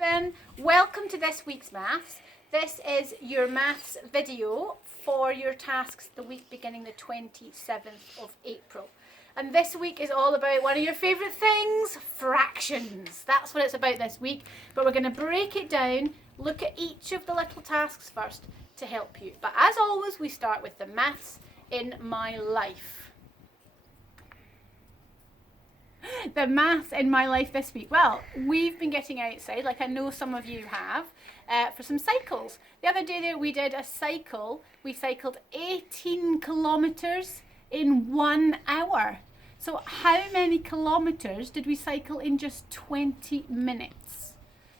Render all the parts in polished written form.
7. Welcome to this week's maths. This is your maths video for your tasks the week beginning the 27th of April. And this week is all about one of your favourite things, fractions. That's what it's about this week. But we're going to break it down, look at each of the little tasks first to help you. But as always, we start with the maths in my life. The maths in my life this week. Well, we've been getting outside, like I know some of you have, for some cycles. The other day there we did a cycle. We cycled 18 kilometres in 1 hour. So how many kilometres did we cycle in just 20 minutes?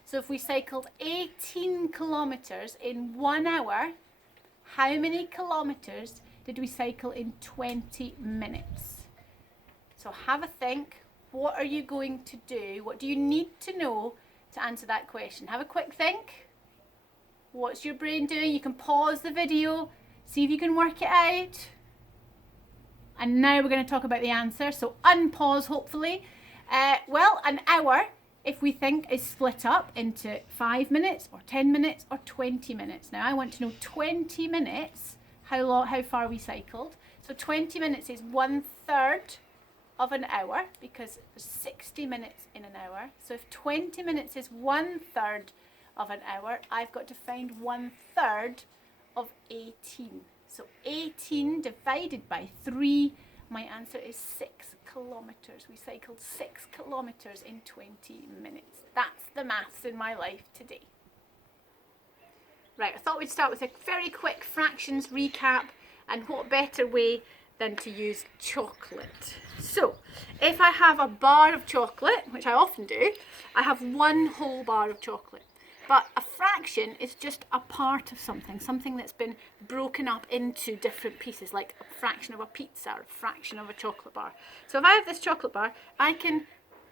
So if we cycled 18 kilometres in 1 hour, how many kilometres did we cycle in 20 minutes? So have a think. What are you going to do? What do you need to know to answer that question? Have a quick think. What's your brain doing? You can pause the video, see if you can work it out. And now we're going to talk about the answer. So unpause hopefully. Well, an hour, if we think, is split up into 5 minutes or 10 minutes or 20 minutes. Now I want to know 20 minutes, how far we cycled. So 20 minutes is 1/3 of an hour, because there's 60 minutes in an hour. So if 20 minutes is 1/3 of an hour, I've got to find 1/3 of 18. So 18 divided by 3, my answer is 6 kilometres. We cycled 6 kilometres in 20 minutes. That's the maths in my life today. Right, I thought we'd start with a very quick fractions recap, and what better way than to use chocolate. So if I have a bar of chocolate, which I often do, I have one whole bar of chocolate. But a fraction is just a part of something that's been broken up into different pieces, like a fraction of a pizza or a fraction of a chocolate bar. So if I have this chocolate bar, I can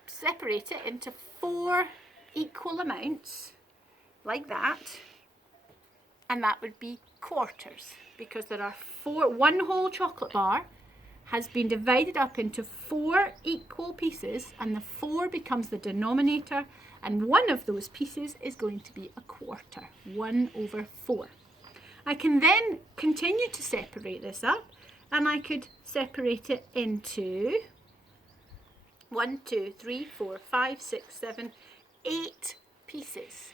separate it into 4 equal amounts, like that, and that would be quarters, because there are 4, one whole chocolate bar has been divided up into 4 equal pieces, and the 4 becomes the denominator, and one of those pieces is going to be a quarter, 1/4. I can then continue to separate this up, and I could separate it into 1, 2, 3, 4, 5, 6, 7, 8 pieces.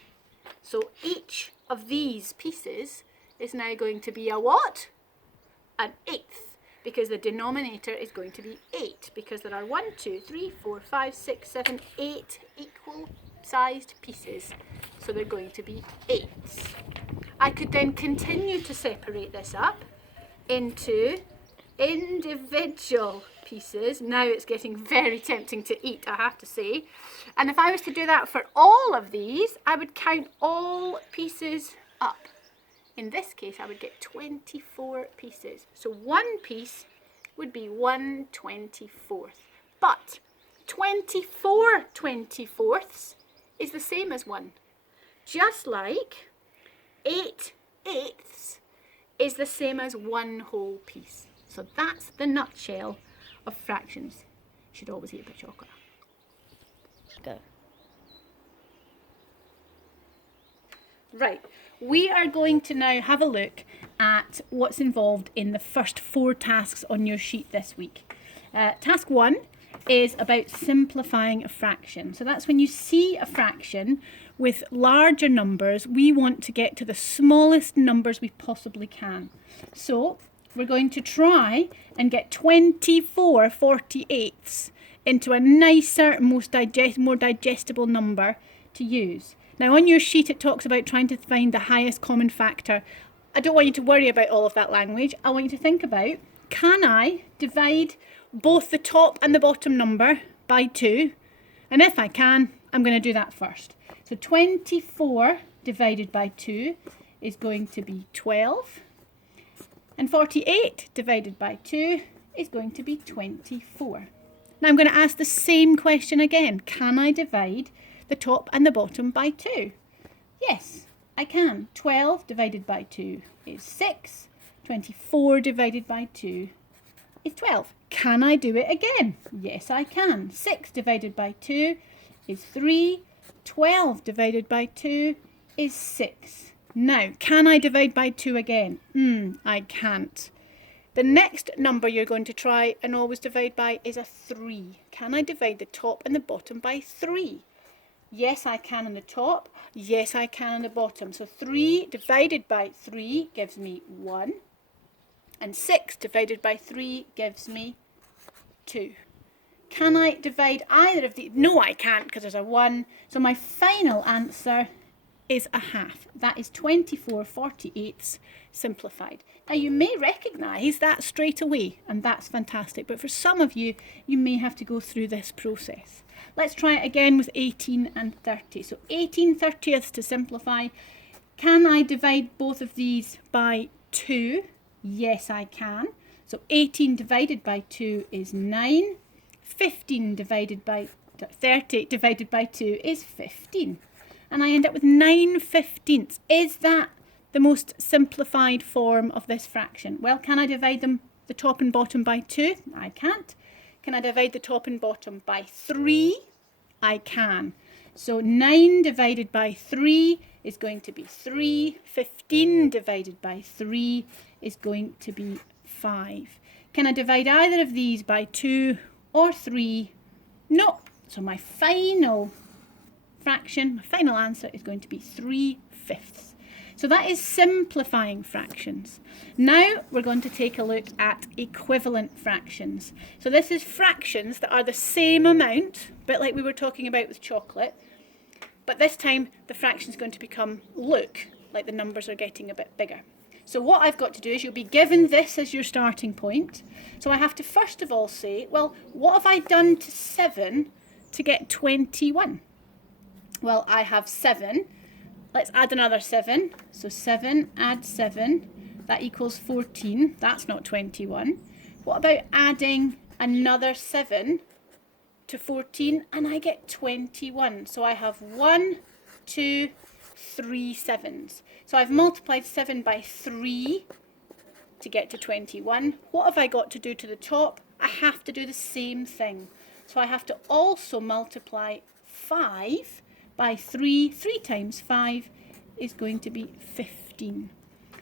So each of these pieces is now going to be a what? An 1/8, because the denominator is going to be 8, because there are 1, 2, 3, 4, 5, 6, 7, 8 equal sized pieces. So they're going to be 8s. I could then continue to separate this up into individual pieces. Now it's getting very tempting to eat, I have to say. And if I was to do that for all of these, I would count all pieces up. In this case, I would get 24 pieces. So one piece would be 1/24. But 24 24ths is the same as 1. Just like 8/8 is the same as 1 whole piece. So that's the nutshell of fractions. You should always eat a bit of chocolate. Go. Right, we are going to now have a look at what's involved in the first 4 tasks on your sheet this week. Task 1 is about simplifying a fraction. So that's when you see a fraction with larger numbers, we want to get to the smallest numbers we possibly can. So we're going to try and get 24 48ths into a nicer, more digestible number to use. Now on your sheet it talks about trying to find the highest common factor. I don't want you to worry about all of that language. I want you to think about, can I divide both the top and the bottom number by 2? And if I can, I'm going to do that first. So 24 divided by 2 is going to be 12. And 48 divided by 2 is going to be 24. Now I'm going to ask the same question again. Can I divide the top and the bottom by 2? Yes, I can. 12 divided by 2 is 6. 24 divided by 2 is 12. Can I do it again? Yes, I can. 6 divided by 2 is 3. 12 divided by 2 is 6. Now, can I divide by 2 again? I can't. The next number you're going to try and always divide by is a 3. Can I divide the top and the bottom by 3? Yes, I can on the top. Yes, I can on the bottom. So 3 divided by 3 gives me 1. And 6 divided by 3 gives me 2. Can I divide either of these? No, I can't, because there's a 1. So my final answer is a half. That is 24/48 simplified. Now you may recognise that straight away, and that's fantastic. But for some of you, you may have to go through this process. Let's try it again with 18 and 30. So 18/30 to simplify. Can I divide both of these by 2? Yes, I can. So 18 divided by 2 is 9. 15 divided by 30 divided by 2 is 15. And I end up with 9/15. Is that the most simplified form of this fraction? Well, can I divide them, the top and bottom, by 2? I can't. Can I divide the top and bottom by 3? I can. So 9 divided by 3 is going to be 3. 15 divided by 3 is going to be 5. Can I divide either of these by 2 or 3? No. So my final fraction, my final answer is going to be 3/5. So that is simplifying fractions. Now we're going to take a look at equivalent fractions. So this is fractions that are the same amount, a bit like we were talking about with chocolate, but this time the fraction is going to look like the numbers are getting a bit bigger. So what I've got to do is you'll be given this as your starting point. So I have to first of all say, well, what have I done to 7 to get 21? Well, I have 7. Let's add another 7. So 7 add 7, that equals 14. That's not 21. What about adding another 7 to 14? And I get 21. So I have 1, 2, 3 sevens. So I've multiplied 7 by 3 to get to 21. What have I got to do to the top? I have to do the same thing. So I have to also multiply 5 by 3. 3 times 5 is going to be 15.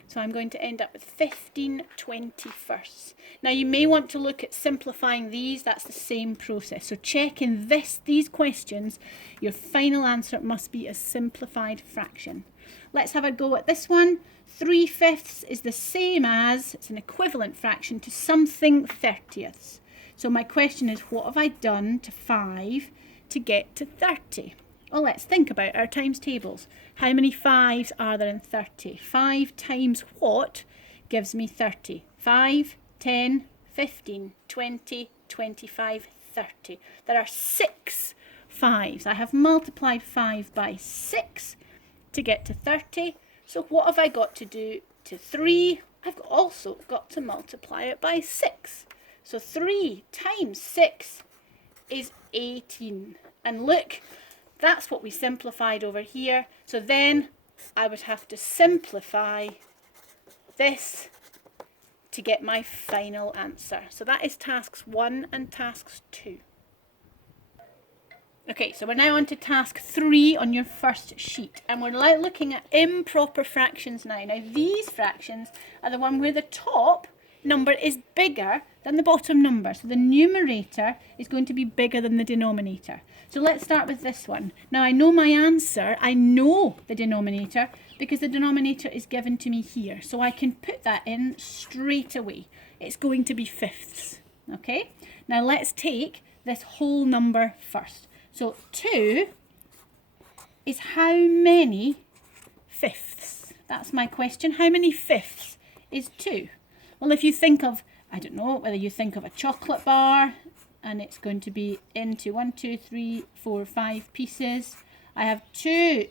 So I'm going to end up with 15/21. Now you may want to look at simplifying these. That's the same process. So check in these questions. Your final answer must be a simplified fraction. Let's have a go at this one. 3/5 is the same as, it's an equivalent fraction to something 30ths. So my question is, what have I done to 5 to get to 30? Well, let's think about our times tables. How many 5s are there in 30? 5 times what gives me 30? 5, 10, 15, 20, 25, 30. There are 6 5s. I have multiplied 5 by 6 to get to 30. So what have I got to do to 3? I've also got to multiply it by 6. So 3 times 6 is 18. And look, that's what we simplified over here. So then I would have to simplify this to get my final answer. So that is tasks 1 and tasks 2. Okay, so we're now on to task 3 on your first sheet. And we're now looking at improper fractions now. Now these fractions are the one where the top number is bigger than the bottom number. So the numerator is going to be bigger than the denominator. So let's start with this one. Now I know my answer, I know the denominator because the denominator is given to me here. So I can put that in straight away. It's going to be 5ths. Okay, now let's take this whole number first. So 2 is how many 5ths? That's my question. How many 5ths is 2? Well, if you think of, I don't know, whether you think of a chocolate bar and it's going to be into 1, 2, 3, 4, 5 pieces. I have 2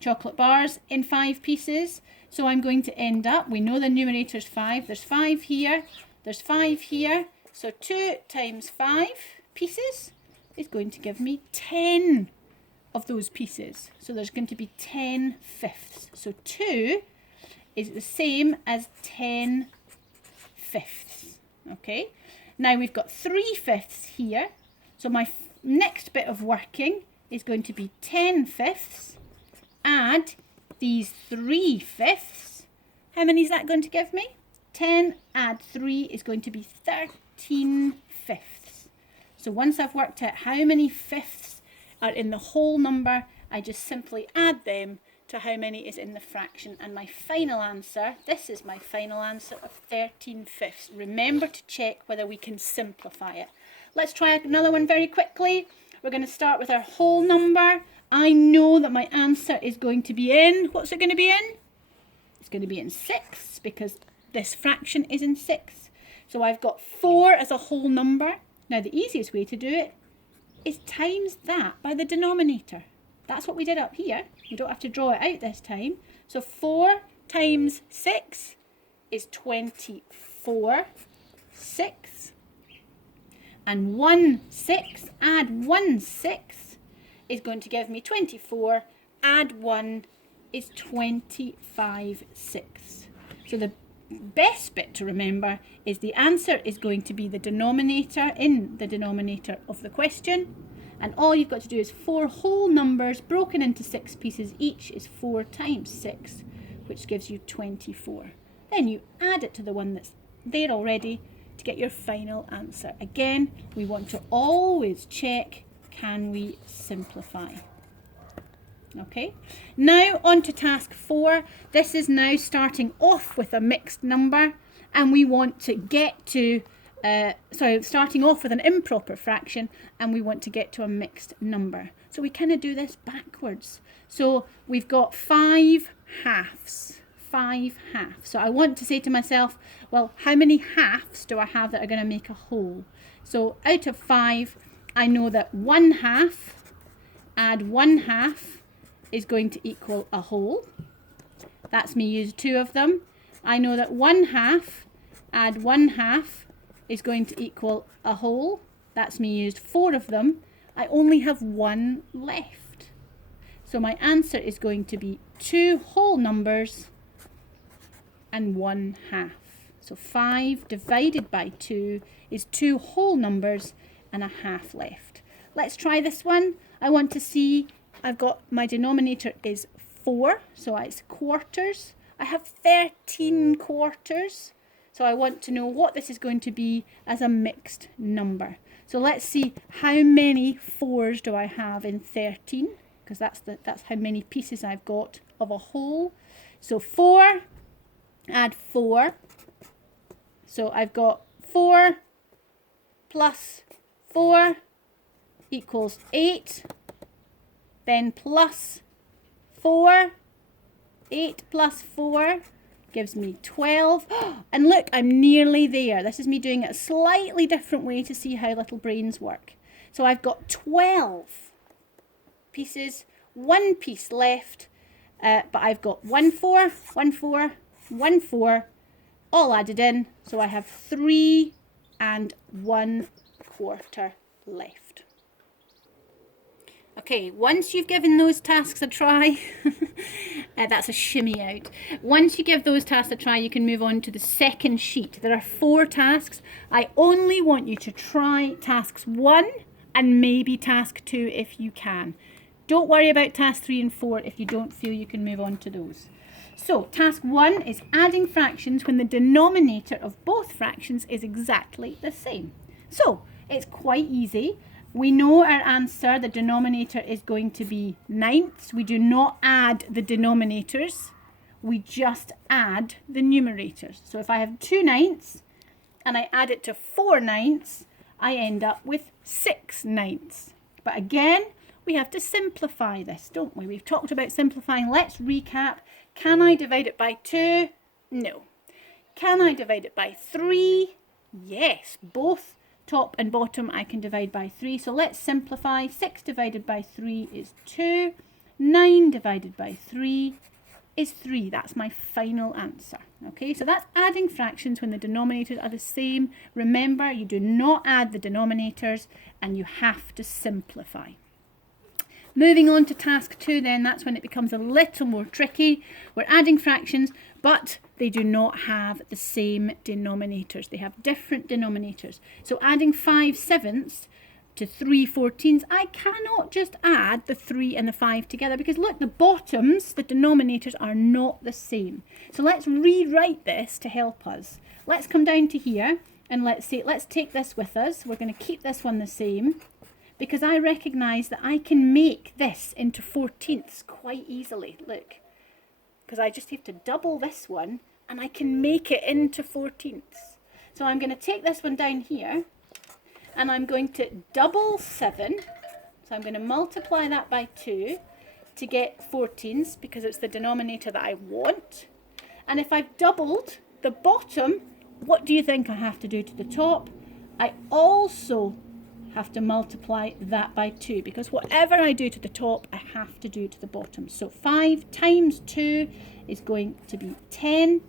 chocolate bars in 5 pieces. So I'm going to end up, we know the numerator's 5. There's 5 here. There's 5 here. So 2 times 5 pieces is going to give me 10 of those pieces. So there's going to be 10 5ths. So 2 is the same as 10 5ths. Okay, now we've got 3 5ths here. So my next bit of working is going to be 10/5. Add these 3/5. How many is that going to give me? 10 add 3 is going to be 13/5. So once I've worked out how many fifths are in the whole number, I just simply add them to how many is in the fraction. And my final answer, this is my final answer of 13/5. Remember to check whether we can simplify it. Let's try another one very quickly. We're going to start with our whole number. I know that my answer is going to be in, what's it going to be in? It's going to be in 6 because this fraction is in 6. So I've got 4 as a whole number. Now the easiest way to do it is times that by the denominator. That's what we did up here. You don't have to draw it out this time. So 4 times 6 is 24/6. And 1/6, add 1/6 is going to give me 24. Add 1 is 25/6. So the best bit to remember is the answer is going to be the denominator in the denominator of the question. And all you've got to do is 4 whole numbers broken into 6 pieces. Each is 4 times 6, which gives you 24. Then you add it to the one that's there already to get your final answer. Again, we want to always check, can we simplify? Okay, now on to task 4. This is now starting off with a mixed number, and we want to get to, starting off with an improper fraction, and we want to get to a mixed number. So we kind of do this backwards. So we've got 5 halves. 5 halves. So I want to say to myself, well, how many halves do I have that are going to make a whole? So out of 5, I know that 1/2 add 1/2 is going to equal a whole. That's me use 2 of them. I know that 1/2 add 1/2 is going to equal a whole. That's me used 4 of them. I only have 1 left. So my answer is going to be 2 whole numbers and 1/2. So 5 divided by 2 is 2 whole numbers and a half left. Let's try this one. I want to see, I've got my denominator is 4, so it's quarters. I have 13 quarters. So I want to know what this is going to be as a mixed number. So let's see how many 4s do I have in 13, because that's how many pieces I've got of a whole. So 4, add 4. So I've got 4 plus 4 equals 8. Then plus 4. 8 plus 4 gives me 12. And look, I'm nearly there. This is me doing it a slightly different way to see how little brains work. So I've got 12 pieces, 1 piece left, but I've got 1 4, 1 4, 1 4, all added in. So I have 3 1/4 left. Okay, once you've given those tasks a try, that's a shimmy out. Once you give those tasks a try, you can move on to the second sheet. There are 4 tasks. I only want you to try tasks 1 and maybe task 2 if you can. Don't worry about task 3 and 4 if you don't feel you can move on to those. So task 1 is adding fractions when the denominator of both fractions is exactly the same. So it's quite easy. We know our answer, the denominator is going to be 9ths. We do not add the denominators. We just add the numerators. So if I have 2 9ths and I add it to 4 9ths, I end up with 6 9ths. But again, we have to simplify this, don't we? We've talked about simplifying. Let's recap. Can I divide it by 2? No. Can I divide it by 3? Yes, both top and bottom I can divide by 3. So let's simplify. 6 divided by 3 is 2. 9 divided by 3 is 3. That's my final answer. Okay, so that's adding fractions when the denominators are the same. Remember, you do not add the denominators and you have to simplify. Moving on to task 2 then, that's when it becomes a little more tricky. We're adding fractions, but they do not have the same denominators. They have different denominators. So adding 5/7, to 3/14, I cannot just add the 3 and the 5 together because look, the bottoms, the denominators are not the same. So let's rewrite this to help us. Let's come down to here and let's take this with us. We're going to keep this one the same because I recognise that I can make this into 14ths quite easily. Look, because I just have to double this one and I can make it into 14ths. So I'm going to take this one down here and I'm going to double 7. So I'm going to multiply that by 2 to get 14ths because it's the denominator that I want. And if I've doubled the bottom, what do you think I have to do to the top? I also have to multiply that by 2 because whatever I do to the top, I have to do to the bottom. So 5 times 2 is going to be 10.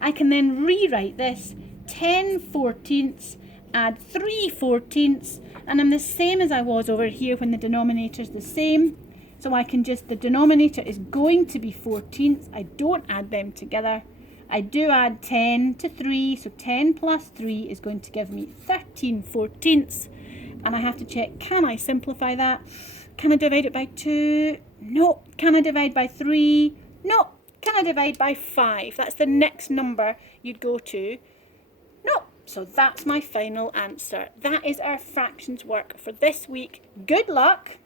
I can then rewrite this 10/14, add 3/14, and I'm the same as I was over here when the denominator is the same. So I can just, the denominator is going to be 14ths. I don't add them together. I do add 10 to 3, so 10 plus 3 is going to give me 13/14. And I have to check, can I simplify that? Can I divide it by 2? No. Can I divide by 3? No. Can I divide by 5? That's the next number you'd go to. No. So that's my final answer. That is our fractions work for this week. Good luck.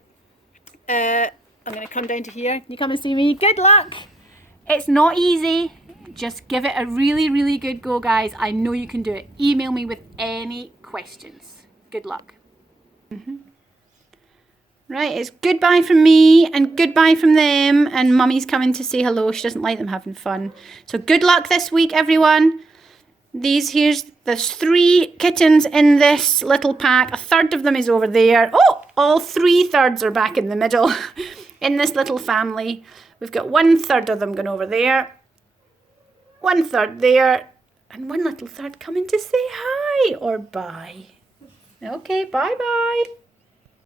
I'm going to come down to here. Can you come and see me? Good luck. It's not easy. Just give it a really, really good go, guys. I know you can do it. Email me with any questions. Good luck. Right, it's goodbye from me and goodbye from them, and Mummy's coming to say hello. She doesn't like them having fun. So good luck this week, everyone. There's 3 kittens in this little pack. A third of them is over there. Oh, all 3/3 are back in the middle in this little family. We've got 1/3 of them going over there, 1/3 there, and 1 little third coming to say hi or bye. Okay, bye-bye.